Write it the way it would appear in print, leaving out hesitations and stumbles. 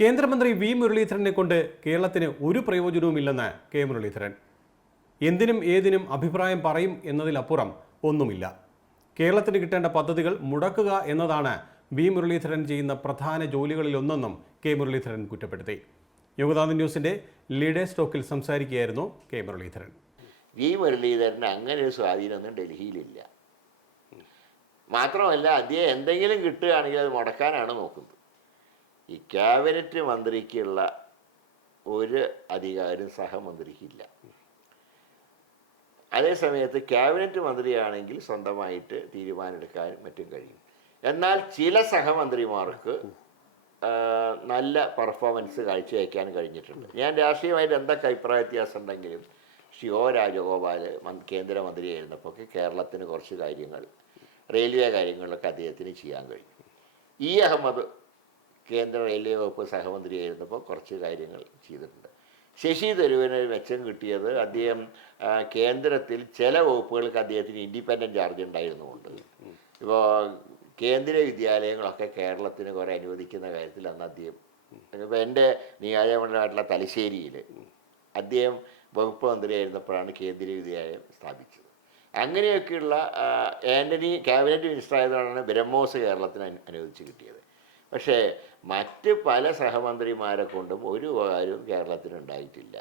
കേന്ദ്രമന്ത്രി വി മുരളീധരനെ കൊണ്ട് കേരളത്തിന് ഒരു പ്രയോജനവുമില്ലെന്ന് കെ മുരളീധരൻ. എന്തിനും ഏതിനും അഭിപ്രായം പറയും എന്നതിലപ്പുറം ഒന്നുമില്ല. കേരളത്തിന് കിട്ടേണ്ട പദ്ധതികൾ മുടക്കുക എന്നതാണ് വി മുരളീധരൻ ചെയ്യുന്ന പ്രധാന ജോലികളിലൊന്നെന്നും കെ മുരളീധരൻ കുറ്റപ്പെടുത്തി. യോഗദാന ന്യൂസിന്റെ ലീഡേഴ്സ് ടോക്കിൽ സംസാരിക്കുകയായിരുന്നു കെ മുരളീധരൻ. വി മുരളീധരന് അങ്ങനെ ഒരു സ്വാധീനമൊന്നും ഡൽഹിയിലില്ല. മാത്രമല്ല, അദ്ദേഹം എന്തെങ്കിലും കിട്ടുകയാണെങ്കിൽ അത് മുടക്കാനാണ് നോക്കുന്നത്. ഈ ക്യാബിനറ്റ് മന്ത്രിക്കുള്ള ഒരു അധികാരം സഹമന്ത്രിക്കില്ല. അതേസമയത്ത് ക്യാബിനറ്റ് മന്ത്രിയാണെങ്കിൽ സ്വന്തമായിട്ട് തീരുമാനമെടുക്കാനും മറ്റും കഴിയും. എന്നാൽ ചില സഹമന്ത്രിമാർക്ക് നല്ല പെർഫോമൻസ് കാഴ്ചവെക്കാൻ കഴിഞ്ഞിട്ടുണ്ട്. ഞാൻ രാഷ്ട്രീയമായിട്ട് എന്തൊക്കെ അഭിപ്രായ വ്യത്യാസം ഉണ്ടെങ്കിലും ശ്രീ ഒ രാജഗോപാൽ കേന്ദ്രമന്ത്രിയായിരുന്നപ്പോൾ കേരളത്തിന് കുറച്ച് കാര്യങ്ങൾ, റെയിൽവേ കാര്യങ്ങളിലൊക്കെ അദ്ദേഹത്തിന് ചെയ്യാൻ കഴിഞ്ഞു. ഇ അഹമ്മദ് കേന്ദ്ര റെയിൽവേ വകുപ്പ് സഹമന്ത്രിയായിരുന്നപ്പോൾ കുറച്ച് കാര്യങ്ങൾ ചെയ്തിട്ടുണ്ട്. ശശി തരൂരിന് മെച്ചം കിട്ടിയത് അദ്ദേഹം കേന്ദ്രത്തിൽ ചില വകുപ്പുകൾക്ക് അദ്ദേഹത്തിന് ഇൻഡിപെൻഡൻറ്റ് ചാർജ് ഉണ്ടായിരുന്നുകൊണ്ട് ഇപ്പോൾ കേന്ദ്രീയ വിദ്യാലയങ്ങളൊക്കെ കേരളത്തിന് കുറേ അനുവദിക്കുന്ന കാര്യത്തിൽ അന്ന് അദ്ദേഹം, ഇപ്പോൾ എൻ്റെ നിയോജകമണ്ഡലമായിട്ടുള്ള തലശ്ശേരിയിൽ അദ്ദേഹം വകുപ്പ് മന്ത്രിയായിരുന്നപ്പോഴാണ് കേന്ദ്രീയ വിദ്യാലയം സ്ഥാപിച്ചത്. അങ്ങനെയൊക്കെയുള്ള ആൻ്റണി ക്യാബിനറ്റ് മിനിസ്റ്റർ ആയതുകൊണ്ടാണ് ബ്രഹ്മോസ് കേരളത്തിന് അനുവദിച്ച് കിട്ടിയത്. പക്ഷേ മറ്റ് പല സഹമന്ത്രിമാരെ കൊണ്ടും ഒരു ഉപകാരവും കേരളത്തിനുണ്ടായിട്ടില്ല.